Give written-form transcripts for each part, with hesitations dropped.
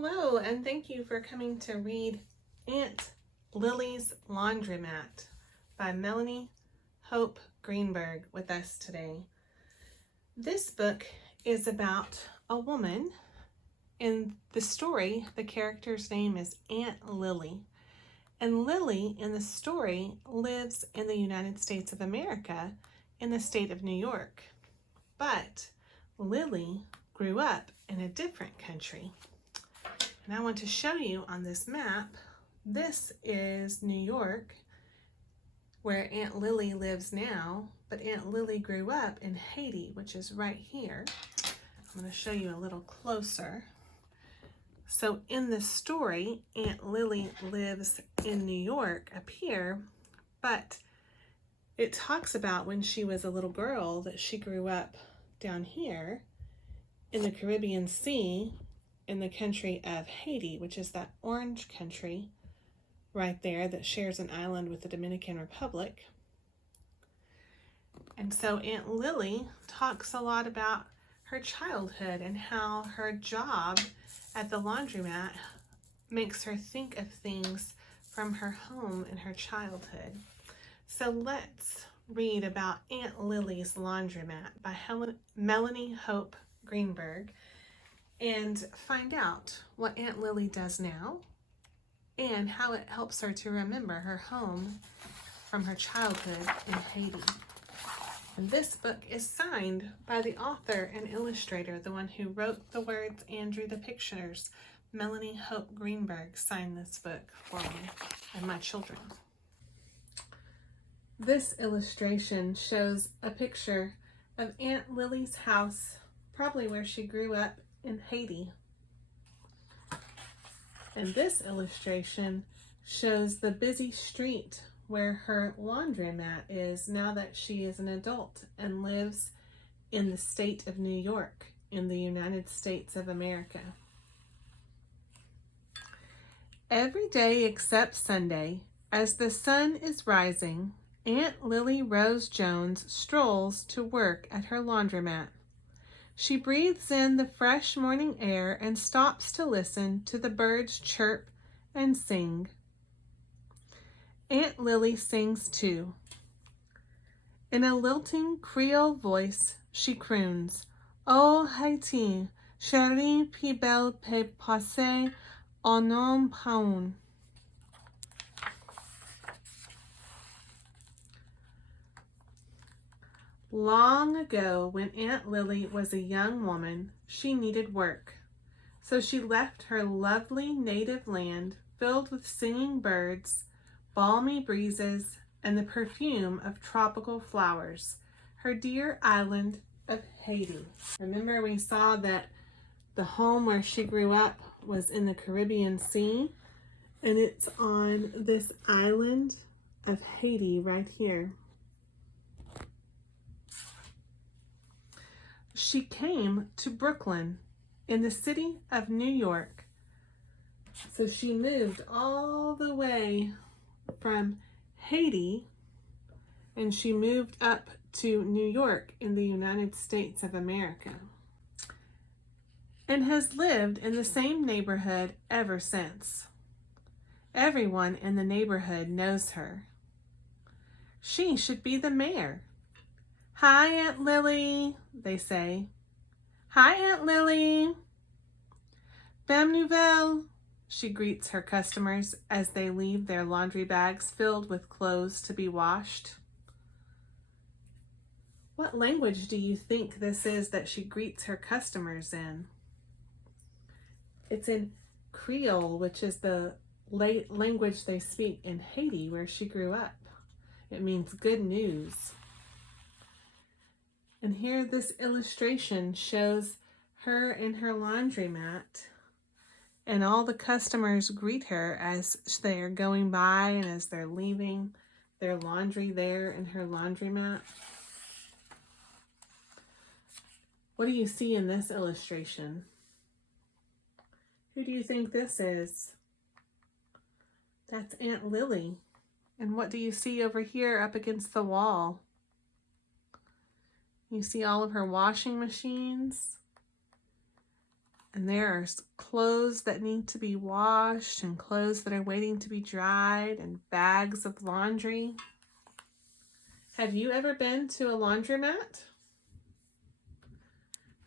Hello, and thank you for coming to read Aunt Lily's Laundromat by Melanie Hope Greenberg with us today. This book is about a woman. In the story, the character's name is Aunt Lilly. And Lilly in the story lives in the United States of America in the state of New York. But Lilly grew up in a different country. And I want to show you on this map, this is New York, where Aunt Lilly lives now, but Aunt Lilly grew up in Haiti, which is right here. I'm going to show you a little closer. So in the story, Aunt Lilly lives in New York up here, but it talks about when she was a little girl that she grew up down here in the Caribbean Sea, in the country of Haiti, which is that orange country right there that shares an island with the Dominican Republic. And so Aunt Lilly talks a lot about her childhood and how her job at the laundromat makes her think of things from her home in her childhood. So let's read about Aunt Lily's Laundromat by Melanie Hope Greenberg, and find out what Aunt Lilly does now and how it helps her to remember her home from her childhood in Haiti. And this book is signed by the author and illustrator, the one who wrote the words and drew the pictures. Melanie Hope Greenberg signed this book for me and my children. This illustration shows a picture of Aunt Lily's house, probably where she grew up in Haiti. And this illustration shows the busy street where her laundromat is now that she is an adult and lives in the state of New York in the United States of America. Every day except Sunday, as the sun is rising, Aunt Lily Rose Jones strolls to work at her laundromat. She breathes in the fresh morning air and stops to listen to the birds chirp and sing. Aunt Lily sings too. In a lilting Creole voice, she croons, "Oh Haiti, chérie, puis belle peut passer en un paon." Long ago, when Aunt Lily was a young woman, she needed work. So she left her lovely native land filled with singing birds, balmy breezes, and the perfume of tropical flowers, her dear island of Haiti. Remember, we saw that the home where she grew up was in the Caribbean Sea, and it's on this island of Haiti right here. She came to Brooklyn in the city of New York. So she moved all the way from Haiti and she moved up to New York in the United States of America and has lived in the same neighborhood ever since. Everyone in the neighborhood knows her. She should be the mayor. "Hi, Aunt Lily," they say. "Hi, Aunt Lily." "Bonne nouvelle," she greets her customers as they leave their laundry bags filled with clothes to be washed. What language do you think this is that she greets her customers in? It's in Creole, which is the language they speak in Haiti, where she grew up. It means good news. And here this illustration shows her in her laundromat, and all the customers greet her as they're going by and as they're leaving their laundry there in her laundromat. What do you see in this illustration? Who do you think this is? That's Aunt Lily. And what do you see over here up against the wall? You see all of her washing machines And there are clothes that need to be washed and clothes that are waiting to be dried and bags of laundry. Have you ever been to a laundromat?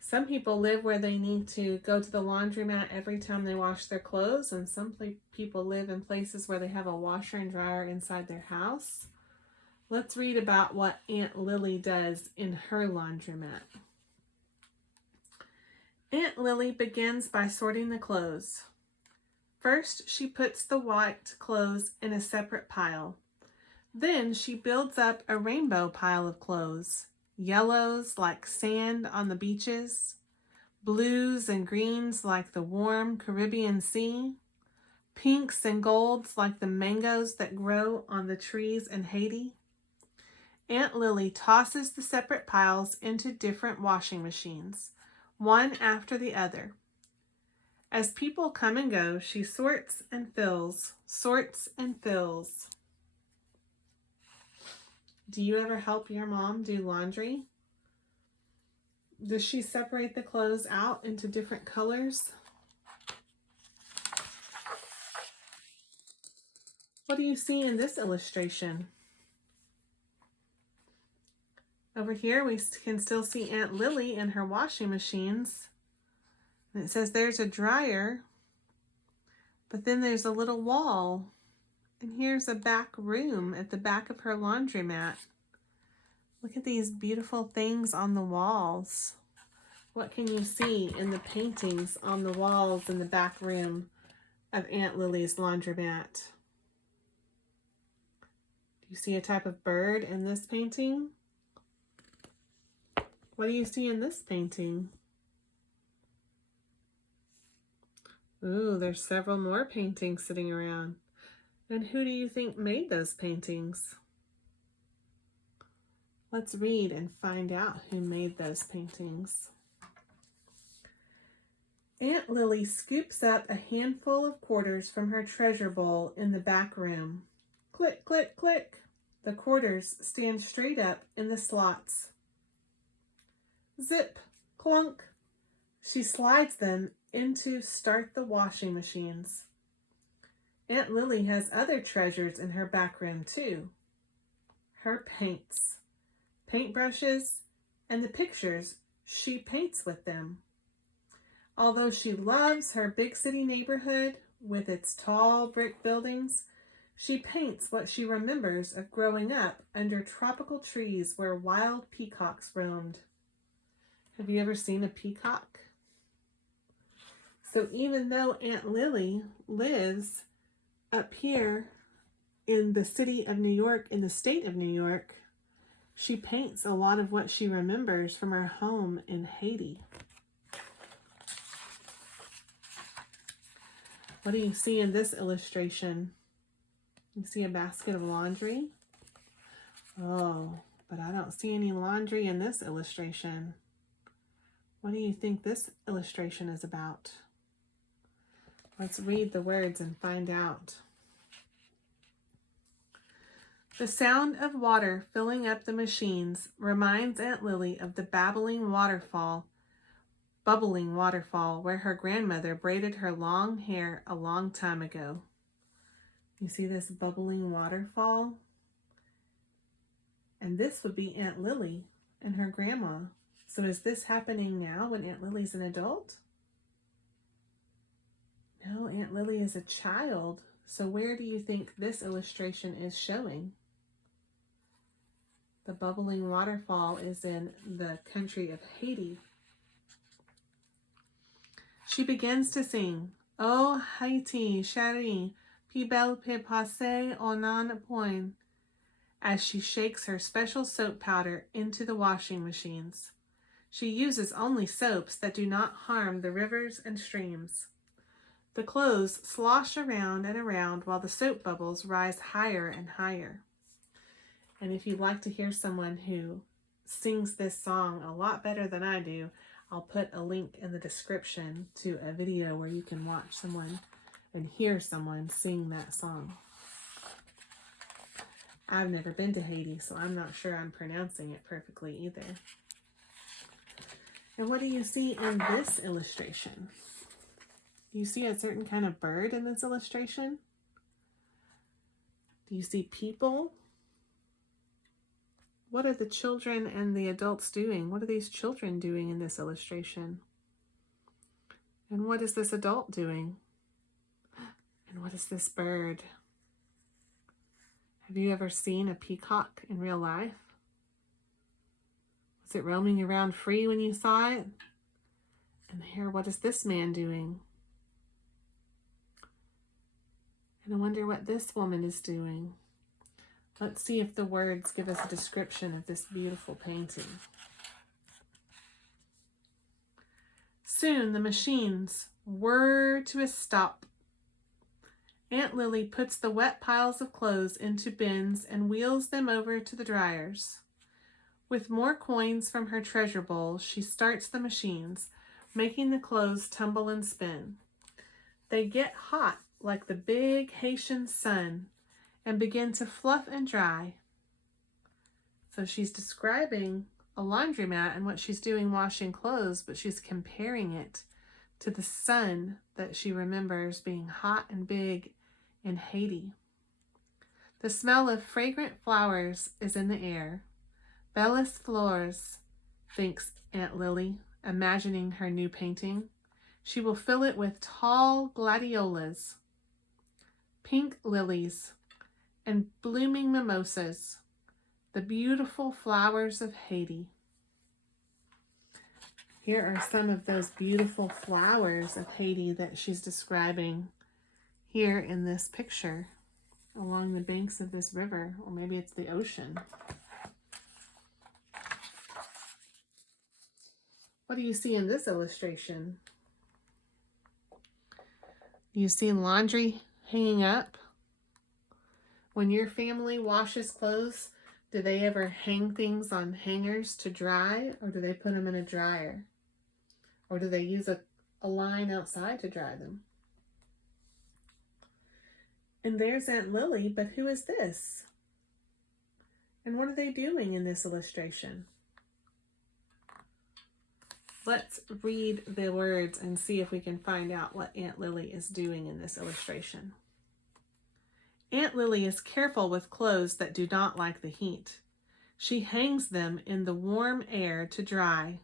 Some people live where they need to go to the laundromat every time they wash their clothes, and some people live in places where they have a washer and dryer inside their house. Let's read about what Aunt Lily does in her laundromat. Aunt Lily begins by sorting the clothes. First, she puts the white clothes in a separate pile. Then she builds up a rainbow pile of clothes. Yellows like sand on the beaches, blues and greens like the warm Caribbean Sea, pinks and golds like the mangoes that grow on the trees in Haiti. Aunt Lily tosses the separate piles into different washing machines, one after the other. As people come and go, she sorts and fills, sorts and fills. Do you ever help your mom do laundry? Does she separate the clothes out into different colors? What do you see in this illustration? Over here we can still see Aunt Lily in her washing machines. And it says there's a dryer, but then there's a little wall. And here's a back room at the back of her laundromat. Look at these beautiful things on the walls. What can you see in the paintings on the walls in the back room of Aunt Lily's laundromat? Do you see a type of bird in this painting? What do you see in this painting? Ooh, there's several more paintings sitting around. And who do you think made those paintings? Let's read and find out who made those paintings. Aunt Lily scoops up a handful of quarters from her treasure bowl in the back room. Click, click, click. The quarters stand straight up in the slots. Zip, clunk. She slides them into start the washing machines. Aunt Lily has other treasures in her back room too. Her paints, paintbrushes, and the pictures she paints with them. Although she loves her big city neighborhood with its tall brick buildings, she paints what she remembers of growing up under tropical trees where wild peacocks roamed. Have you ever seen a peacock? So even though Aunt Lily lives up here in the city of New York, in the state of New York, she paints a lot of what she remembers from her home in Haiti. What do you see in this illustration? You see a basket of laundry? Oh, but I don't see any laundry in this illustration. What do you think this illustration is about? Let's read the words and find out. The sound of water filling up the machines reminds Aunt Lily of the bubbling waterfall where her grandmother braided her long hair a long time ago. You see this bubbling waterfall? And this would be Aunt Lily and her grandma. So is this happening now when Aunt Lily's an adult? No, Aunt Lily is a child. So where do you think this illustration is showing? The bubbling waterfall is in the country of Haiti. She begins to sing, "Oh Haiti, chérie, plus belle peut passer on un point," as she shakes her special soap powder into the washing machines. She uses only soaps that do not harm the rivers and streams. The clothes slosh around and around while the soap bubbles rise higher and higher. And if you'd like to hear someone who sings this song a lot better than I do, I'll put a link in the description to a video where you can watch someone and hear someone sing that song. I've never been to Haiti, so I'm not sure I'm pronouncing it perfectly either. And what do you see in this illustration? Do you see a certain kind of bird in this illustration? Do you see people? What are the children and the adults doing? What are these children doing in this illustration? And what is this adult doing? And what is this bird? Have you ever seen a peacock in real life? Was it roaming around free when you saw it? And here, what is this man doing? And I wonder what this woman is doing. Let's see if the words give us a description of this beautiful painting. Soon the machines whir to a stop. Aunt Lily puts the wet piles of clothes into bins and wheels them over to the dryers. With more coins from her treasure bowl, she starts the machines, making the clothes tumble and spin. They get hot like the big Haitian sun and begin to fluff and dry. So she's describing a laundromat and what she's doing washing clothes, but she's comparing it to the sun that she remembers being hot and big in Haiti. The smell of fragrant flowers is in the air. Belles fleurs, thinks Aunt Lily, imagining her new painting. She will fill it with tall gladiolas, pink lilies, and blooming mimosas, the beautiful flowers of Haiti. Here are some of those beautiful flowers of Haiti that she's describing here in this picture along the banks of this river, or maybe it's the ocean. What do you see in this illustration? You see laundry hanging up? When your family washes clothes, do they ever hang things on hangers to dry, or do they put them in a dryer? Or do they use a line outside to dry them? And there's Aunt Lily, but who is this? And what are they doing in this illustration? Let's read the words and see if we can find out what Aunt Lily is doing in this illustration. Aunt Lily is careful with clothes that do not like the heat. She hangs them in the warm air to dry.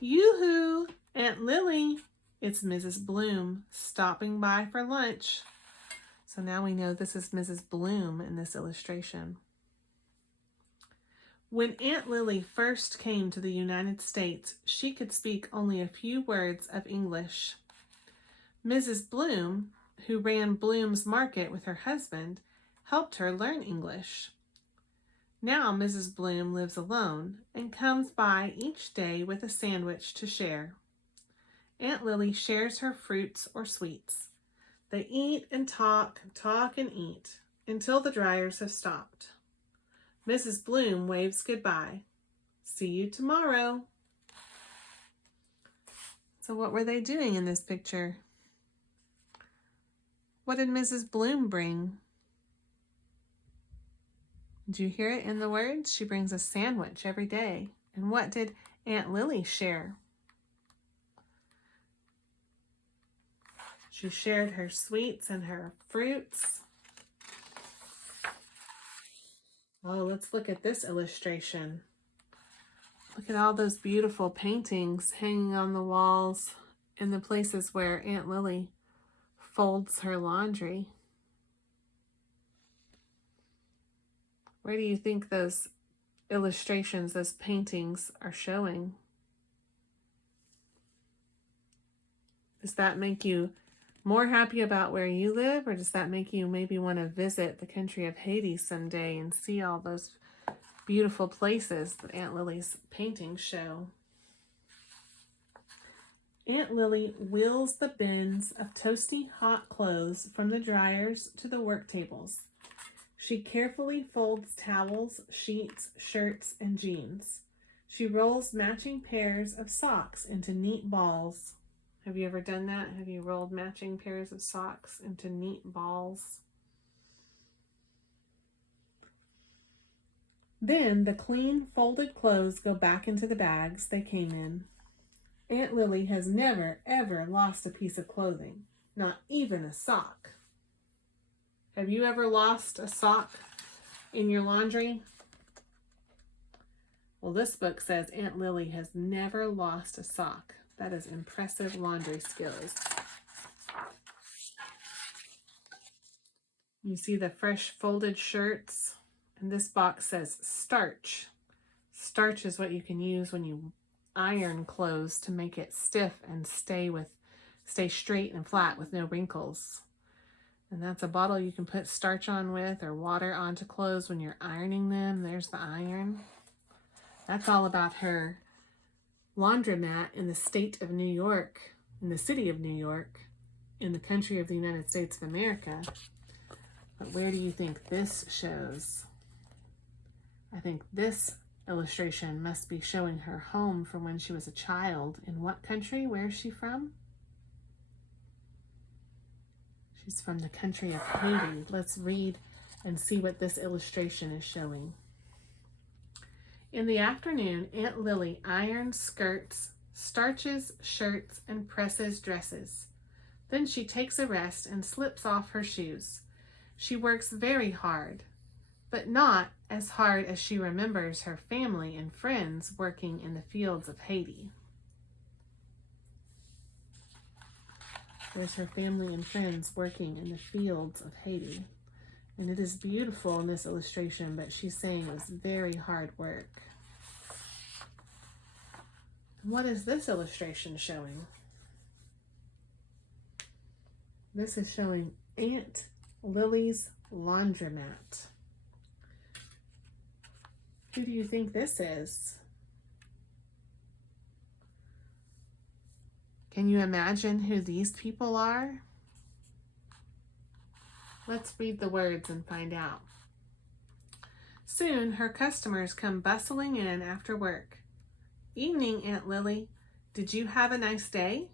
Yoo-hoo, Aunt Lily! It's Mrs. Bloom stopping by for lunch. So now we know this is Mrs. Bloom in this illustration. When Aunt Lily first came to the United States, she could speak only a few words of English. Mrs. Bloom, who ran Bloom's Market with her husband, helped her learn English. Now Mrs. Bloom lives alone and comes by each day with a sandwich to share. Aunt Lily shares her fruits or sweets. They eat and talk and eat until the dryers have stopped. Mrs. Bloom waves goodbye. See you tomorrow. So what were they doing in this picture? What did Mrs. Bloom bring? Did you hear it in the words? She brings a sandwich every day. And what did Aunt Lily share? She shared her sweets and her fruits. Oh, let's look at this illustration. Look at all those beautiful paintings hanging on the walls in the places where Aunt Lily folds her laundry. Where do you think those illustrations, those paintings are showing? Does that make you more happy about where you live, or does that make you maybe want to visit the country of Haiti someday and see all those beautiful places that Aunt Lily's paintings show? Aunt Lily wheels the bins of toasty hot clothes from the dryers to the work tables. She carefully folds towels, sheets, shirts, and jeans. She rolls matching pairs of socks into neat balls. Have you ever done that? Have you rolled matching pairs of socks into neat balls? Then the clean folded clothes go back into the bags they came in. Aunt Lily has never, ever lost a piece of clothing, not even a sock. Have you ever lost a sock in your laundry? Well, this book says Aunt Lily has never lost a sock. That is impressive laundry skills. You see the fresh folded shirts, and this box says starch. Starch is what you can use when you iron clothes to make it stiff and stay straight and flat with no wrinkles. And that's a bottle you can put starch on with, or water onto clothes when you're ironing them. There's the iron. That's all about her laundromat in the state of New York, in the city of New York, in the country of the United States of America. But where do you think this shows? I think this illustration must be showing her home from when she was a child. In what country? Where is she from? She's from the country of Haiti. Let's read and see what this illustration is showing. In the afternoon, Aunt Lily irons skirts, starches shirts, and presses dresses. Then she takes a rest and slips off her shoes. She works very hard, but not as hard as she remembers her family and friends working in the fields of Haiti. There's her family and friends working in the fields of Haiti. And it is beautiful in this illustration, but she's saying it was very hard work. What is this illustration showing? This is showing Aunt Lily's laundromat. Who do you think this is? Can you imagine who these people are? Let's read the words and find out. Soon her customers come bustling in after work. Evening, Aunt Lily. Did you have a nice day?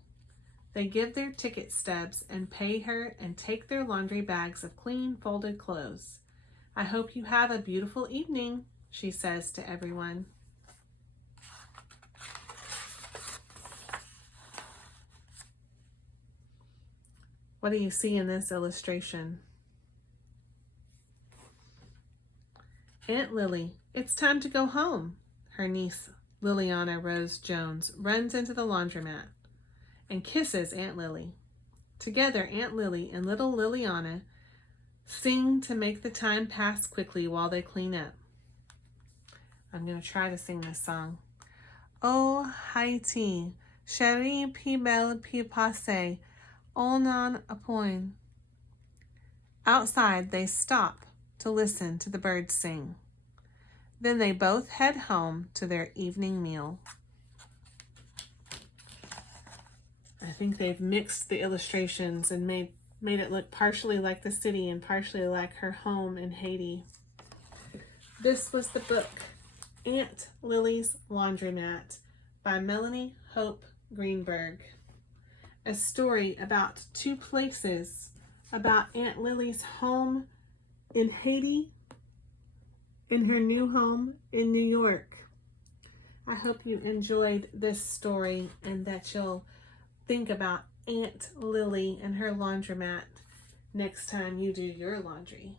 They give their ticket stubs and pay her and take their laundry bags of clean folded clothes. I hope you have a beautiful evening, she says to everyone. What do you see in this illustration? Aunt Lily, it's time to go home. Her niece, Liliana Rose Jones, runs into the laundromat and kisses Aunt Lily. Together, Aunt Lily and little Liliana sing to make the time pass quickly while they clean up. I'm going to try to sing this song. Oh, Haiti, chérie, pi belle, pi passé, on en a point. Outside, they stop to listen to the birds sing. Then they both head home to their evening meal. I think they've mixed the illustrations and made it look partially like the city and partially like her home in Haiti. This was the book, Aunt Lily's Laundromat by Melanie Hope Greenberg. A story about two places, about Aunt Lily's home in Haiti and her new home in New York. I hope you enjoyed this story and that you'll think about Aunt Lily and her laundromat next time you do your laundry.